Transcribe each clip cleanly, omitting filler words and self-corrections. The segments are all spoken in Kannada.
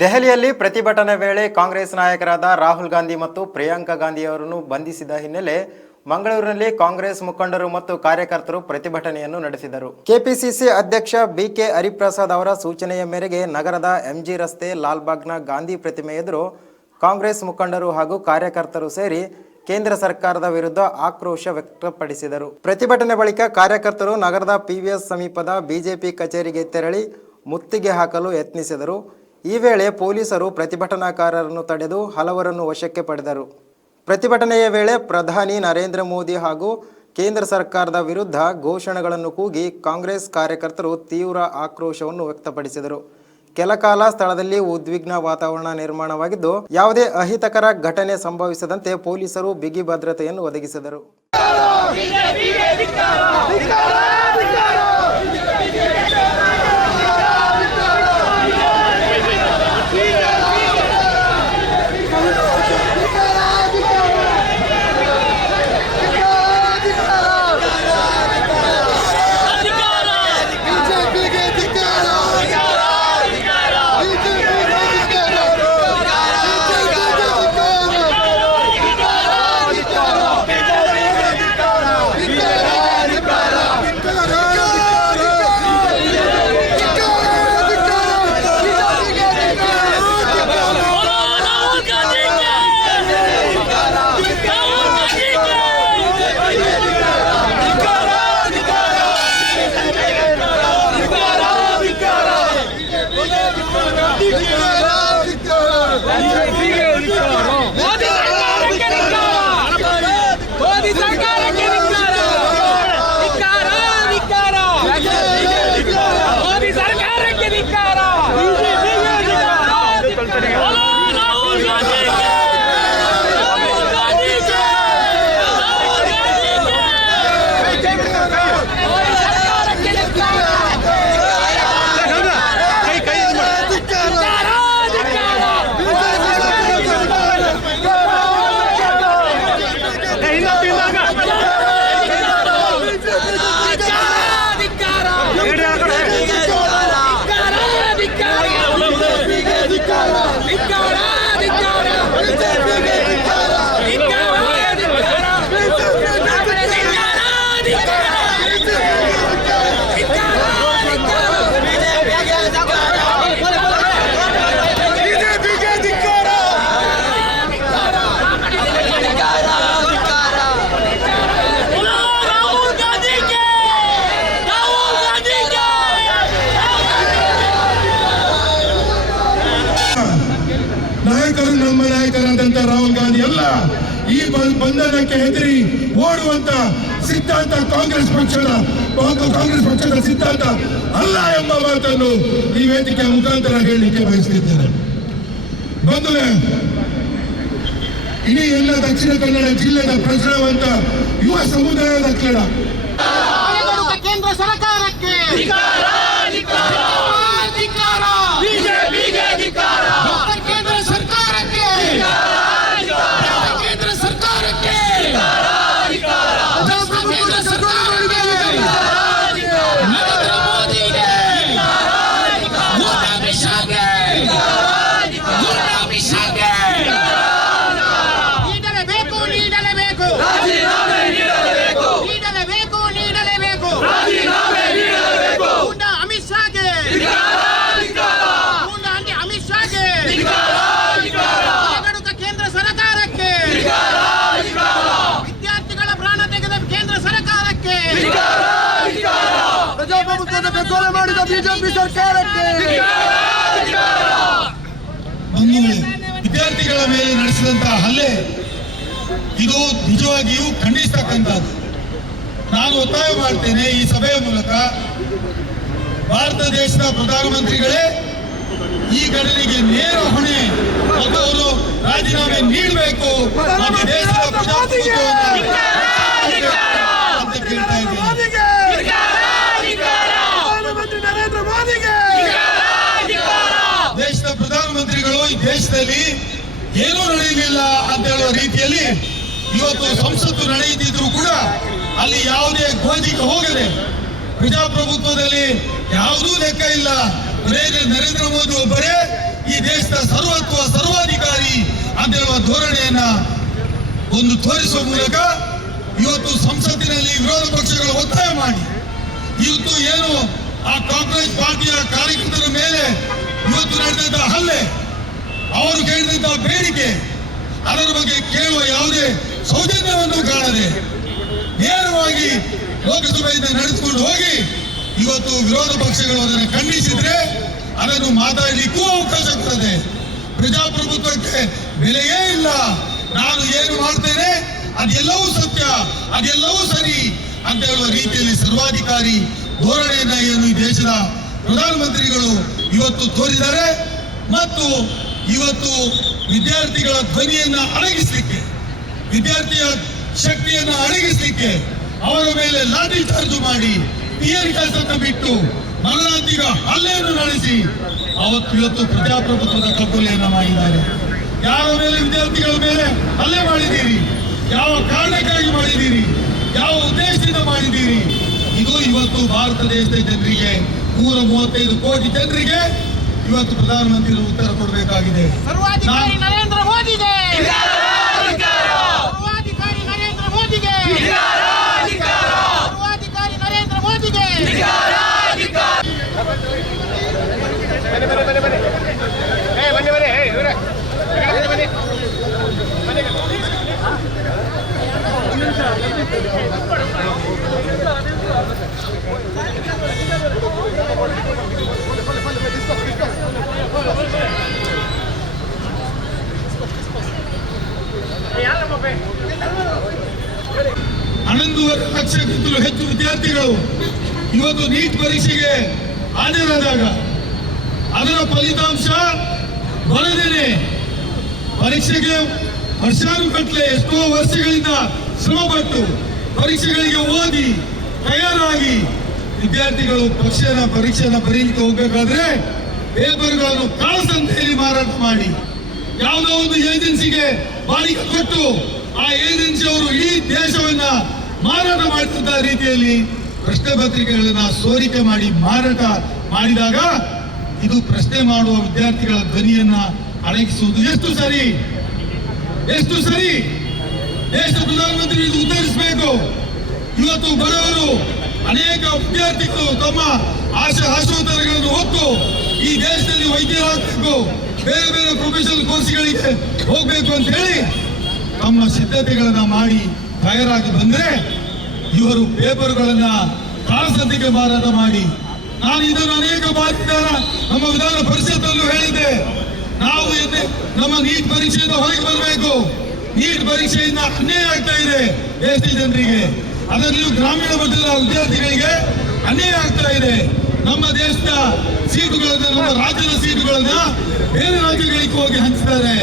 ದೆಹಲಿಯಲ್ಲಿ ಪ್ರತಿಭಟನೆ ವೇಳೆ ಕಾಂಗ್ರೆಸ್ ನಾಯಕರಾದ ರಾಹುಲ್ ಗಾಂಧಿ ಮತ್ತು ಪ್ರಿಯಾಂಕಾ ಗಾಂಧಿ ಅವರನ್ನು ಬಂಧಿಸಿದ ಹಿನ್ನೆಲೆ ಮಂಗಳೂರಿನಲ್ಲಿ ಕಾಂಗ್ರೆಸ್ ಮುಖಂಡರು ಮತ್ತು ಕಾರ್ಯಕರ್ತರು ಪ್ರತಿಭಟನೆಯನ್ನು ನಡೆಸಿದರು. ಕೆಪಿಸಿಸಿ ಅಧ್ಯಕ್ಷ ಬಿಕೆ ಹರಿಪ್ರಸಾದ್ ಅವರ ಸೂಚನೆಯ ಮೇರೆಗೆ ನಗರದ ಎಂಜಿ ರಸ್ತೆ ಲಾಲ್ಬಾಗ್ನ ಗಾಂಧಿ ಪ್ರತಿಮೆ ಎದುರು ಕಾಂಗ್ರೆಸ್ ಮುಖಂಡರು ಹಾಗೂ ಕಾರ್ಯಕರ್ತರು ಸೇರಿ ಕೇಂದ್ರ ಸರ್ಕಾರದ ವಿರುದ್ಧ ಆಕ್ರೋಶ ವ್ಯಕ್ತಪಡಿಸಿದರು. ಪ್ರತಿಭಟನೆ ಬಳಿಕ ಕಾರ್ಯಕರ್ತರು ನಗರದ ಪಿವಿಎಸ್ ಸಮೀಪದ ಬಿಜೆಪಿ ಕಚೇರಿಗೆ ತೆರಳಿ ಮುತ್ತಿಗೆ ಹಾಕಲು ಯತ್ನಿಸಿದರು. ಈ ವೇಳೆ ಪೊಲೀಸರು ಪ್ರತಿಭಟನಾಕಾರರನ್ನು ತಡೆದು ಹಲವರನ್ನು ವಶಕ್ಕೆ ಪಡೆದರು. ಪ್ರತಿಭಟನೆಯ ವೇಳೆ ಪ್ರಧಾನಿ ನರೇಂದ್ರ ಮೋದಿ ಹಾಗೂ ಕೇಂದ್ರ ಸರ್ಕಾರದ ವಿರುದ್ಧ ಘೋಷಣೆಗಳನ್ನು ಕೂಗಿ ಕಾಂಗ್ರೆಸ್ ಕಾರ್ಯಕರ್ತರು ತೀವ್ರ ಆಕ್ರೋಶವನ್ನು ವ್ಯಕ್ತಪಡಿಸಿದರು. ಕೆಲಕಾಲ ಸ್ಥಳದಲ್ಲಿ ಉದ್ವಿಗ್ನ ವಾತಾವರಣ ನಿರ್ಮಾಣವಾಗಿದ್ದು, ಯಾವುದೇ ಅಹಿತಕರ ಘಟನೆ ಸಂಭವಿಸದಂತೆ ಪೊಲೀಸರು ಬಿಗಿ ಭದ್ರತೆಯನ್ನು ಒದಗಿಸಿದರು. ನಮ್ಮ ನಾಯಕರಾದಂತ ರಾಹುಲ್ ಗಾಂಧಿ ಅಲ್ಲ, ಈ ಬಂಧನಕ್ಕೆ ಹೆದರಿ ಓಡುವಂತ ಸಿದ್ಧಾಂತ ಕಾಂಗ್ರೆಸ್ ಪಕ್ಷದ ಸಿದ್ಧಾಂತ ಅಲ್ಲ ಎಂಬ ಮಾತನ್ನು ಈ ವೇದಿಕೆಯ ಮುಖಾಂತರ ಹೇಳಲಿಕ್ಕೆ ಬಯಸುತ್ತಿದ್ದೇನೆ. ಬಂಧುಗಳೇ, ಇಡೀ ಎಲ್ಲ ದಕ್ಷಿಣ ಕನ್ನಡ ಜಿಲ್ಲೆಯ ಪ್ರಜ್ಞಾವಂತ ಯುವ ಸಮುದಾಯದ ಕ್ರೀಡ ಕೇಂದ್ರ ಸರ್ಕಾರಕ್ಕೆ ಬಿಜೆಪಿ ಸರ್ಕಾರಕ್ಕೆ ವಿದ್ಯಾರ್ಥಿಗಳ ಮೇಲೆ ನಡೆಸಿದಂತಹ ಹಲ್ಲೆ ಇದು ನಿಜವಾಗಿಯೂ ಖಂಡಿಸತಕ್ಕಂಥದ್ದು. ನಾನು ಒತ್ತಾಯ ಮಾಡ್ತೇನೆ ಈ ಸಭೆಯ ಮೂಲಕ, ಭಾರತ ದೇಶದ ಪ್ರಧಾನಮಂತ್ರಿಗಳೇ ಈ ಘಟನೆಗೆ ನೇರ ಹೊಣೆ ಮತ್ತು ಅವರು ರಾಜೀನಾಮೆ ನೀಡಬೇಕು ಮತ್ತು ದೇಶದ ಪ್ರಜಾಪ್ರಭುತ್ವವನ್ನು ಅಂತ ಕೇಳ್ತಾ ಇದ್ದೇನೆ. ದೇಶದ ಪ್ರಧಾನಮಂತ್ರಿಗಳು ಈ ದೇಶದಲ್ಲಿ ಏನೂ ನಡೆಯಲಿಲ್ಲ ಅಂತ ಹೇಳುವ ರೀತಿಯಲ್ಲಿ ಇವತ್ತು ಸಂಸತ್ತು ನಡೆಯುತ್ತಿದ್ರು ಕೂಡ ಅಲ್ಲಿ ಯಾವುದೇ ಗೋಜಿಗೆ ಹೋಗದೆ ಪ್ರಜಾಪ್ರಭುತ್ವದಲ್ಲಿ ಯಾವುದೂ ಲೆಕ್ಕ ಇಲ್ಲ. ನರೇಂದ್ರ ಮೋದಿ ಒಬ್ಬರೇ ಈ ದೇಶದ ಸರ್ವತ್ವ ಸರ್ವಾಧಿಕಾರಿ ಅಂತ ಹೇಳುವ ಧೋರಣೆಯನ್ನ ಒಂದು ತೋರಿಸುವ ಮೂಲಕ ಇವತ್ತು ಸಂಸತ್ತಿನಲ್ಲಿ ವಿರೋಧ ಪಕ್ಷಗಳು ಒತ್ತಾಯ ಮಾಡಿ ಇವತ್ತು ಏನು ಆ ಕಾಂಗ್ರೆಸ್ ಪಾರ್ಟಿಯ ಕಾರ್ಯಕರ್ತರ ಮೇಲೆ ಇವತ್ತು ನಡೆದಂತ ಹಲ್ಲೆ, ಅವರು ಕೇಳಿದಂತ ಬೇಡಿಕೆ, ಅದರ ಬಗ್ಗೆ ಕೇಳುವ ಯಾವುದೇ ಸೌಜನ್ಯವನ್ನು ಕಾಣದೆ ನೇರವಾಗಿ ಲೋಕಸಭೆಯಿಂದ ನಡೆದುಕೊಂಡು ಹೋಗಿ ಇವತ್ತು ವಿರೋಧ ಪಕ್ಷಗಳು ಅದನ್ನು ಖಂಡಿಸಿದ್ರೆ ಅದನ್ನು ಮಾತಾಡಲಿಕ್ಕೂ ಅವಕಾಶ ಕೊಡದೆ ಪ್ರಜಾಪ್ರಭುತ್ವಕ್ಕೆ ಬೆಲೆಯೇ ಇಲ್ಲ, ನಾನು ಏನು ಮಾಡ್ತೇನೆ ಅದೆಲ್ಲವೂ ಸತ್ಯ, ಅದೆಲ್ಲವೂ ಸರಿ ಅಂತ ಹೇಳುವ ರೀತಿಯಲ್ಲಿ ಸರ್ವಾಧಿಕಾರಿ ಧೋರಣೆಯನ್ನ ಏನು ಈ ದೇಶದ ಪ್ರಧಾನಮಂತ್ರಿಗಳು ಇವತ್ತು ತೋರಿದ್ದಾರೆ. ಮತ್ತು ಇವತ್ತು ವಿದ್ಯಾರ್ಥಿಗಳ ಧ್ವನಿಯನ್ನ ಅಡಗಿಸಲಿಕ್ಕೆ, ವಿದ್ಯಾರ್ಥಿಯ ಶಕ್ತಿಯನ್ನು ಅಡಗಿಸಲಿಕ್ಕೆ ಅವರ ಮೇಲೆ ಲಾಠಿ ಚಾರ್ಜ್ ಮಾಡಿ ಟಿಯರ್ ಗ್ಯಾಸ್ ಅನ್ನು ಬಿಟ್ಟು ಮರಣಾಂತಿಕ ಹಲ್ಲೆಯನ್ನು ನಡೆಸಿ ಇವತ್ತು ಪ್ರಜಾಪ್ರಭುತ್ವದ ಕಗ್ಗೊಲೆಯನ್ನ ಮಾಡಿದ್ದಾರೆ. ಯಾರ ಮೇಲೆ ವಿದ್ಯಾರ್ಥಿಗಳ ಮೇಲೆ ಹಲ್ಲೆ ಮಾಡಿದ್ದೀರಿ, ಯಾವ ಕಾರಣಕ್ಕಾಗಿ ಮಾಡಿದ್ದೀರಿ, ಯಾವ ಉದ್ದೇಶದಿಂದ ಮಾಡಿದ್ದೀರಿ, ಇದು ಇವತ್ತು ಭಾರತ ದೇಶದ ಜನರಿಗೆ 135 ಕೋಟಿ ಜನರಿಗೆ ಇವತ್ತು ಪ್ರಧಾನಮಂತ್ರಿಗಳು ಉತ್ತರ ಕೊಡಬೇಕಾಗಿದೆ. ಸರ್ವಾಧಿಕಾರಿ ನರೇಂದ್ರ ಮೋದಿಗೆ, ಸರ್ವಾಧಿಕಾರಿ ನರೇಂದ್ರ ಮೋದಿಗೆ, ಸರ್ವಾಧಿಕಾರಿ ನರೇಂದ್ರ ಮೋದಿಗೆ. ಹನ್ನೊಂದೂವರೆ ಲಕ್ಷಕ್ಕಿಂತಲೂ ಹೆಚ್ಚು ವಿದ್ಯಾರ್ಥಿಗಳು ಇವತ್ತು ನೀಟ್ ಪರೀಕ್ಷೆಗೆ ಹಾಜರಾದಾಗ ಅದರ ಫಲಿತಾಂಶ ಬರದೇನೆ ಪರೀಕ್ಷೆಗೆ ವರ್ಷಾನುಗಟ್ಟಲೆ ಎಷ್ಟೋ ವರ್ಷಗಳಿಂದ ಶ್ರಮಪಟ್ಟು ಪರೀಕ್ಷೆಗಳಿಗೆ ಓದಿ ತಯಾರಾಗಿ ವಿದ್ಯಾರ್ಥಿಗಳು ಪರೀಕ್ಷೆಯನ್ನು ಬರೀಲಿಕ್ಕೆ ಹೋಗಬೇಕಾದ್ರೆ ಪೇಪರ್ಗಳನ್ನು ಕಾಳಸಂತೆಯಲ್ಲಿ ಮಾರಾಟ ಮಾಡಿ ಯಾವುದೋ ಒಂದು ಏಜೆನ್ಸಿಗೆ ಬಾಡಿಗೆ ಕೊಟ್ಟು ಆ ಏಜೆನ್ಸಿ ಅವರು ಇಡೀ ದೇಶವನ್ನ ಮಾರಾಟ ಮಾಡುತ್ತಿದ್ದ ರೀತಿಯಲ್ಲಿ ಪ್ರಶ್ನೆ ಪತ್ರಿಕೆಗಳನ್ನ ಸೋರಿಕೆ ಮಾಡಿ ಮಾರಾಟ ಮಾಡಿದಾಗ ಇದು ಪ್ರಶ್ನೆ ಮಾಡುವ ವಿದ್ಯಾರ್ಥಿಗಳ ಧ್ವನಿಯನ್ನ ಅಡಗಿಸುವುದು ಎಷ್ಟು ಸರಿ, ಎಷ್ಟು ಸರಿ? ದೇಶದ ಪ್ರಧಾನಮಂತ್ರಿ ಇದು ಉತ್ತರಿಸಬೇಕು. ಇವತ್ತು ಬಡವರು ಅನೇಕ ವಿದ್ಯಾರ್ಥಿಗಳು ತಮ್ಮ ಆಶೋತ್ತರಗಳನ್ನು ಹೊತ್ತು ಈ ದೇಶದಲ್ಲಿ ವೈದ್ಯರಾಗಬೇಕು, ಬೇರೆ ಬೇರೆ ಪ್ರೊಫೆಷನಲ್ ಕೋರ್ಸ್ಗಳಿಗೆ ಹೋಗ್ಬೇಕು ಅಂತ ಹೇಳಿ ತಮ್ಮ ಸಿದ್ಧತೆಗಳನ್ನ ಮಾಡಿ ತಯಾರಾಗಿ ಬಂದ್ರೆ ಇವರು ಪೇಪರ್ಗಳನ್ನ ಕಾಳಸಂತೆಗೆ ಮಾರಾಟ ಮಾಡಿ, ನಾನು ಇದನ್ನು ಅನೇಕ ಬಾರಿ ನಮ್ಮ ವಿಧಾನ ಪರಿಷತ್ತಲ್ಲೂ ಹೇಳಿದ್ದೆ, ನಾವು ನಮ್ಮ ನೀಟ್ ಪರೀಕ್ಷೆಯಿಂದ ಹೊರಗೆ ಬರಬೇಕು. ನೀಟ್ ಪರೀಕ್ಷೆಯಿಂದ ಅನ್ಯಾಯ ಆಗ್ತಾ ಇದೆ ದೇಶದ ಜನರಿಗೆ, ಅದರಲ್ಲೂ ಗ್ರಾಮೀಣ ಮಟ್ಟದ ವಿದ್ಯಾರ್ಥಿಗಳಿಗೆ ಅನ್ಯಾಯ ಆಗ್ತಾ ಇದೆ. ನಮ್ಮ ದೇಶದ ಸೀಟುಗಳನ್ನ, ನಮ್ಮ ರಾಜ್ಯದ ಸೀಟುಗಳನ್ನ ಬೇರೆ ರಾಜ್ಯಗಳಿಗೆ ಹೋಗಿ ಹಂಚ್ತಾರೆ,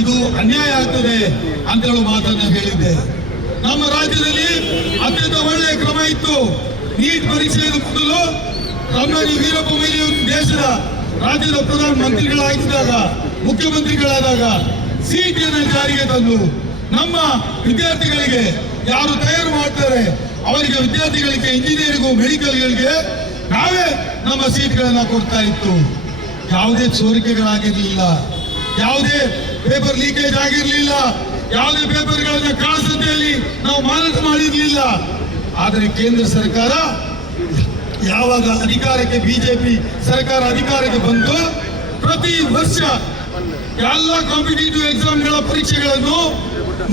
ಇದು ಅನ್ಯಾಯ ಆಗ್ತದೆ ಅಂತ ಹೇಳುವ ಮಾತನ್ನ ಹೇಳಿದ್ದೆ. ನಮ್ಮ ರಾಜ್ಯದಲ್ಲಿ ಅತ್ಯಂತ ಒಳ್ಳೆಯ ಕ್ರಮ ಇತ್ತು. ನೀಟ್ ಪರೀಕ್ಷೆಯನ್ನು ಮೊದಲು ಕಮ್ಮನಿ ವೀರಪ್ಪ ಮೊಯ್ಲಿ ದೇಶದ ರಾಜ್ಯದ ಪ್ರಧಾನ ಮಂತ್ರಿಗಳಾಗಿದ್ದಾಗ, ಮುಖ್ಯಮಂತ್ರಿಗಳಾದಾಗ ಸಿಟಿಯನ್ನು ಜಾರಿಗೆ ತಂದು ನಮ್ಮ ವಿದ್ಯಾರ್ಥಿಗಳಿಗೆ ಯಾರು ತಯಾರು ಮಾಡ್ತಾರೆ ಅವರಿಗೆ, ವಿದ್ಯಾರ್ಥಿಗಳಿಗೆ ಇಂಜಿನಿಯರಿಂಗು ಮೆಡಿಕಲ್ಗಳಿಗೆ ನಾವೇ ನಮ್ಮ ಸೀಟ್ಗಳನ್ನ ಕೊಡ್ತಾ ಇತ್ತು. ಯಾವುದೇ ಸೋರಿಕೆಗಳಾಗಿರ್ಲಿಲ್ಲ, ಯಾವುದೇ ಪೇಪರ್ ಲೀಕೇಜ್ ಆಗಿರ್ಲಿಲ್ಲ, ಯಾವುದೇ ಪೇಪರ್ಗಳನ್ನ ಕಾಳಸಂತೆಯಲ್ಲಿ ನಾವು ಮಾರಾಟ ಮಾಡಿರ್ಲಿಲ್ಲ. ಆದರೆ ಕೇಂದ್ರ ಸರ್ಕಾರ ಯಾವಾಗ ಅಧಿಕಾರಕ್ಕೆ, ಬಿಜೆಪಿ ಸರ್ಕಾರ ಅಧಿಕಾರಕ್ಕೆ ಬಂತು, ಪ್ರತಿ ವರ್ಷ ಎಲ್ಲ ಕಾಂಪಿಟೇಟಿವ್ ಎಕ್ಸಾಮ್ಗಳ ಪರೀಕ್ಷೆಗಳನ್ನು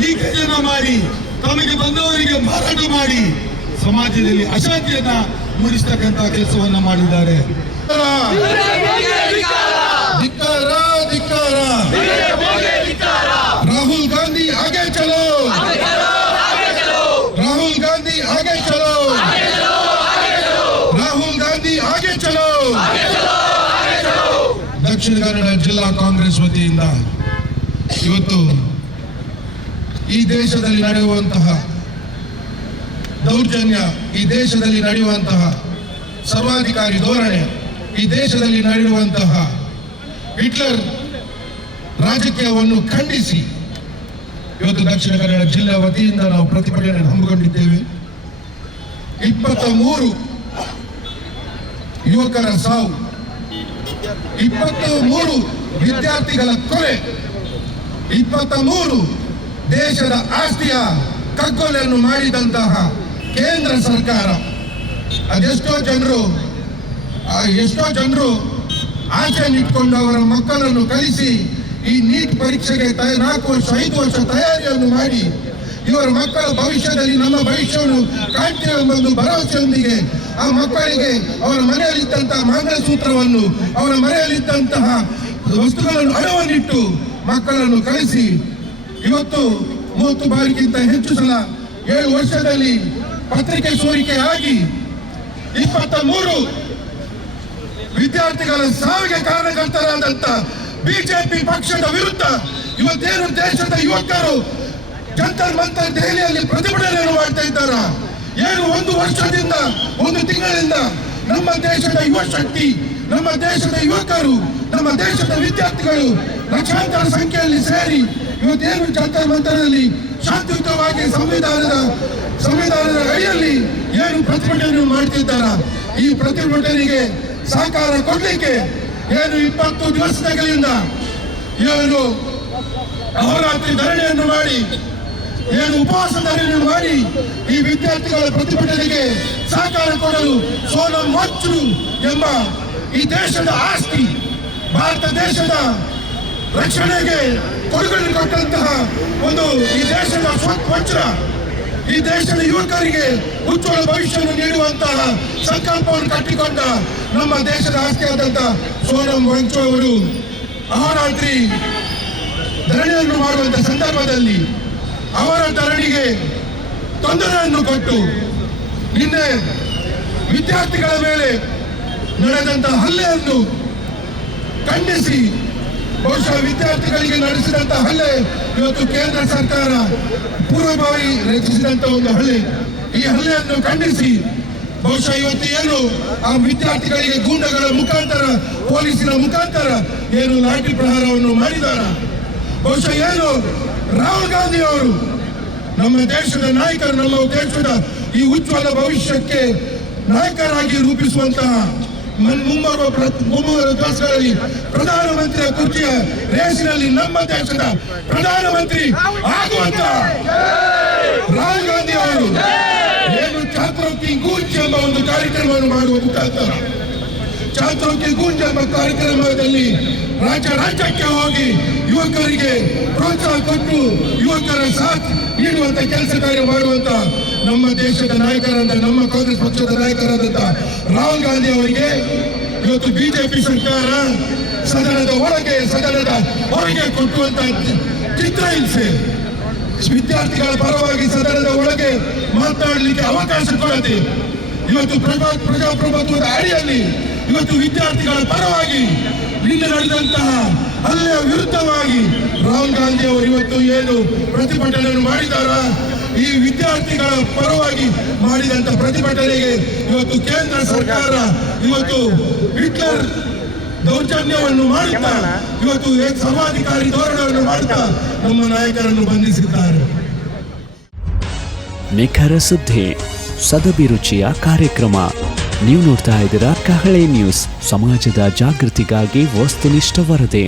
ಲೀಕೇಜ್ ಅನ್ನ ಮಾಡಿ ತಮಗೆ ಬಂದವರಿಗೆ ಮಾರಾಟ ಮಾಡಿ ಸಮಾಜದಲ್ಲಿ ಅಶಾಂತಿಯನ್ನ ಮೂಡಿಸ್ತಕ್ಕಂಥ ಕೆಲಸವನ್ನ ಮಾಡಿದ್ದಾರೆ. ರಾಹುಲ್ ಗಾಂಧಿ ಆಗೆ ಚಲೋ, ರಾಹುಲ್ ಗಾಂಧಿ ಆಗೆ ಚಲೋ, ರಾಹುಲ್ ಗಾಂಧಿ ಆಗೆ ಚಲೋ. ದಕ್ಷಿಣ ಕನ್ನಡ ಜಿಲ್ಲಾ ಕಾಂಗ್ರೆಸ್ ವತಿಯಿಂದ ಇವತ್ತು ಈ ದೇಶದಲ್ಲಿ ನಡೆಯುವಂತಹ ದೌರ್ಜನ್ಯ, ಈ ದೇಶದಲ್ಲಿ ನಡೆಯುವಂತಹ ಸರ್ವಾಧಿಕಾರಿ ಧೋರಣೆ, ಈ ದೇಶದಲ್ಲಿ ನಡೆಯುವಂತಹ ಹಿಟ್ಲರ್ ರಾಜಕೀಯವನ್ನು ಖಂಡಿಸಿ ಇವತ್ತು ದಕ್ಷಿಣ ಕನ್ನಡ ಜಿಲ್ಲಾ ವತಿಯಿಂದ ನಾವು ಪ್ರತಿಭಟನೆ ಹಮ್ಮಿಕೊಂಡಿದ್ದೇವೆ. 23 ಯುವಕರ ಸಾವು, 23 ವಿದ್ಯಾರ್ಥಿಗಳ ಕೊಲೆ. 23 ದೇಶದ ಆಸ್ತಿಯ ಕಗ್ಗೊಲೆಯನ್ನು ಮಾಡಿದಂತಹ ಕೇಂದ್ರ ಸರ್ಕಾರ ಎಷ್ಟೋ ಜನರು ಆಸೆ ಇಟ್ಕೊಂಡು ಅವರ ಮಕ್ಕಳನ್ನು ಕಲಿಸಿ ಈ ನೀಟ್ ಪರೀಕ್ಷೆಗೆ 4 ವರ್ಷ 5 ವರ್ಷ ತಯಾರಿಯನ್ನು ಮಾಡಿ ಇವರ ಮಕ್ಕಳ ಭವಿಷ್ಯದಲ್ಲಿ ನಮ್ಮ ಭವಿಷ್ಯವನ್ನು ಕಾಣ್ತೇವೆ ಎಂಬ ಭರವಸೆಯೊಂದಿಗೆ ಆ ಮಕ್ಕಳಿಗೆ ಅವರ ಮನೆಯಲ್ಲಿದ್ದಂತಹ ಮಂಗಲಸೂತ್ರವನ್ನು ಅವರ ಮನೆಯಲ್ಲಿದ್ದಂತಹ ವಸ್ತುಗಳನ್ನು ಅಡವನ್ನಿಟ್ಟು ಮಕ್ಕಳನ್ನು ಕಳಿಸಿ ಇವತ್ತು 30 ಬಾರಿಗಿಂತ ಹೆಚ್ಚು ಸಲ 7 ವರ್ಷದಲ್ಲಿ ಪತ್ರಿಕೆ ಸೋರಿಕೆ ಆಗಿ 23 ವಿದ್ಯಾರ್ಥಿಗಳ ಸಾವಿಗೆ ಕಾರಣಕರ್ತರಾದಂತ ಬಿಜೆಪಿ ಪಕ್ಷದ ವಿರುದ್ಧ ಇವತ್ತೇನು ದೇಶದ ಯುವಕರು ಜಂತರ್ ಮಂತರ್ ದೆಹಲಿಯಲ್ಲಿ ಪ್ರತಿಭಟನೆಯನ್ನು ಮಾಡ್ತಾ ಇದ್ದಾರ. ಏನು 1 ವರ್ಷದಿಂದ 1 ತಿಂಗಳಿಂದ ನಮ್ಮ ದೇಶದ ಯುವ ಶಕ್ತಿ, ನಮ್ಮ ದೇಶದ ಯುವಕರು, ನಮ್ಮ ದೇಶದ ವಿದ್ಯಾರ್ಥಿಗಳು ಲಕ್ಷಾಂತರ ಸಂಖ್ಯೆಯಲ್ಲಿ ಸೇರಿ ಇವತ್ತೇನು ಜಂತರ್ ಮಂತರಲ್ಲಿ ಶಾಂತಿಯುತವಾಗಿ ಸಂವಿಧಾನದ ಅಡಿಯಲ್ಲಿ ಏನು ಪ್ರತಿಭಟನೆಯನ್ನು ಮಾಡ್ತಿದ್ದಾರ. ಈ ಪ್ರತಿಭಟನೆಗೆ ಸಹಕಾರ ಕೊಡ್ಲಿಕ್ಕೆ ಏನು 20 ದಿವಸಗಳಿಂದ ಏನು ಅಹೋರಾತ್ರಿ ಧರಣಿಯನ್ನು ಮಾಡಿ ಏನು ಉಪವಾಸ ಧರಣಿಯನ್ನು ಮಾಡಿ ಈ ವಿದ್ಯಾರ್ಥಿಗಳ ಪ್ರತಿಭಟನೆಗೆ ಸಹಕಾರ ಕೊಡಲು ಸೋನಂ ವಾಂಗ್ಚುಕ್ ಎಂಬ ಈ ದೇಶದ ಆಸ್ತಿ, ಭಾರತ ದೇಶದ ರಕ್ಷಣೆಗೆ ಕೊಡುಗೆ ಕೊಟ್ಟಂತಹ ಈ ದೇಶದ ವಜ್ರ, ಈ ದೇಶದ ಯುವಕರಿಗೆ ಉಜ್ವಲ ಭವಿಷ್ಯವನ್ನು ನೀಡುವಂತಹ ಸಂಕಲ್ಪವನ್ನು ಕಟ್ಟಿಕೊಂಡ ನಮ್ಮ ದೇಶದ ಆಸ್ತಿಯಾದಂತಹ ಸೋನಂ ವಾಂಗ್ಚುಕ್ ಅವರು ಅಹೋರಾತ್ರಿ ಧರಣಿಯನ್ನು ಮಾಡುವಂತಹ ಸಂದರ್ಭದಲ್ಲಿ ಅವರ ಧರಣಿಗೆ ತೊಂದರೆಯನ್ನು ಕೊಟ್ಟು ನಿನ್ನೆ ವಿದ್ಯಾರ್ಥಿಗಳ ಮೇಲೆ ನಡೆದಂತಹ ಹಲ್ಲೆಯನ್ನು ಖಂಡಿಸಿ, ಬಹುಶಃ ವಿದ್ಯಾರ್ಥಿಗಳಿಗೆ ನಡೆಸಿದಂತಹ ಹಲ್ಲೆ ಇವತ್ತು ಕೇಂದ್ರ ಸರ್ಕಾರ ಪೂರ್ವಭಾವಿ ರಚಿಸಿದಂತಹ ಒಂದು ಹಲ್ಲೆ. ಈ ಹಲ್ಲೆಯನ್ನು ಖಂಡಿಸಿ ಬಹುಶಃ ಇವತ್ತು ಏನು ಆ ವಿದ್ಯಾರ್ಥಿಗಳಿಗೆ ಗೂಂಡಗಳ ಮುಖಾಂತರ, ಪೊಲೀಸಿನ ಮುಖಾಂತರ ಏನು ಲಾಠಿ ಪ್ರಹಾರವನ್ನು ಮಾಡಿದಾರ. ಬಹುಶಃ ಏನು ರಾಹುಲ್ ಗಾಂಧಿ ಅವರು ನಮ್ಮ ದೇಶದ ನಾಯಕರು, ನಮ್ಮ ದೇಶದ ಈ ಉಜ್ವಲ ಭವಿಷ್ಯಕ್ಕೆ ನಾಯಕರಾಗಿ ರೂಪಿಸುವಂತಹ ಮುಂಬರುವ ದಿವಸಗಳಲ್ಲಿ ಪ್ರಧಾನಮಂತ್ರಿಯ ಕುರ್ಚಿಯ ರೇಸಿನಲ್ಲಿ ನಮ್ಮ ದೇಶದ ಪ್ರಧಾನಮಂತ್ರಿ ಆಗುವಂತ ರಾಹುಲ್ ಗಾಂಧಿ ಅವರು ಏನು ಛಾತ್ರೋ ಕಿ ಗೂಂಜ್ ಎಂಬ ಒಂದು ಕಾರ್ಯಕ್ರಮವನ್ನು ಮಾಡುವ ಮುಖಾಂತರ, ಛಾತ್ರೋ ಕಿ ಗೂಂಜ್ ಎಂಬ ಕಾರ್ಯಕ್ರಮದಲ್ಲಿ ರಾಜ್ಯಕ್ಕೆ ಹೋಗಿ ಯುವಕರಿಗೆ ಪ್ರೋತ್ಸಾಹ ಕೊಟ್ಟು ಯುವಕರ ಸಾಥ್ ನೀಡುವಂತ ಕೆಲಸ ಕಾರ್ಯ ಮಾಡುವಂತ ನಮ್ಮ ದೇಶದ ನಾಯಕರಾದ, ನಮ್ಮ ಕಾಂಗ್ರೆಸ್ ಪಕ್ಷದ ನಾಯಕರಾದಂತ ರಾಹುಲ್ ಗಾಂಧಿ ಅವರಿಗೆ ಇವತ್ತು ಬಿಜೆಪಿ ಸರ್ಕಾರ ಸದನದ ಒಳಗೆ ಸದನದ ಹೊರಗೆ ಕೊಟ್ಟುವಂತ ಚಿತ್ರಹಿಂಸೆ, ವಿದ್ಯಾರ್ಥಿಗಳ ಪರವಾಗಿ ಸದನದ ಒಳಗೆ ಮಾತನಾಡಲಿಕ್ಕೆ ಅವಕಾಶ ಕೊಡದೆ ಇವತ್ತು ಪ್ರಜಾಪ್ರಭುತ್ವದ ಅಡಿಯಲ್ಲಿ ಇವತ್ತು ವಿದ್ಯಾರ್ಥಿಗಳ ಪರವಾಗಿ ನಿನ್ನೆ ನಡೆದಂತಹ ಹಲ್ಲೆಯ ವಿರುದ್ಧವಾಗಿ ರಾಹುಲ್ ಗಾಂಧಿ ಅವರು ಇವತ್ತು ಏನು ಪ್ರತಿಭಟನೆಯನ್ನು ಮಾಡಿದಾರ, ಈ ವಿದ್ಯಾರ್ಥಿಗಳ ಪರವಾಗಿ ಮಾಡಿದಂತ ಪ್ರತಿಭಟನೆಗೆ ಇವತ್ತು ಕೇಂದ್ರ ಸರ್ಕಾರ ಇವತ್ತು ಹಿಟ್ಲರ್ ದೌರ್ಜನ್ಯವನ್ನು ಮಾಡುತ್ತಾ ಇವತ್ತು ಸರ್ವಾಧಿಕಾರಿ ಧೋರಣೆಯನ್ನು ಮಾಡುತ್ತಾ ನಮ್ಮ ನಾಯಕರನ್ನು ಬಂಧಿಸಿದ್ದಾರೆ. ನಿಖರ ಸುದ್ದಿ, ಸದಭಿರುಚಿಯ ಕಾರ್ಯಕ್ರಮ. ನೀವು ನೋಡ್ತಾ ಇದ್ದೀರಾ ಕಹಳೆ ನ್ಯೂಸ್, ಸಮಾಜದ ಜಾಗೃತಿಗಾಗಿ ವಸ್ತುನಿಷ್ಠ ವರದಿ.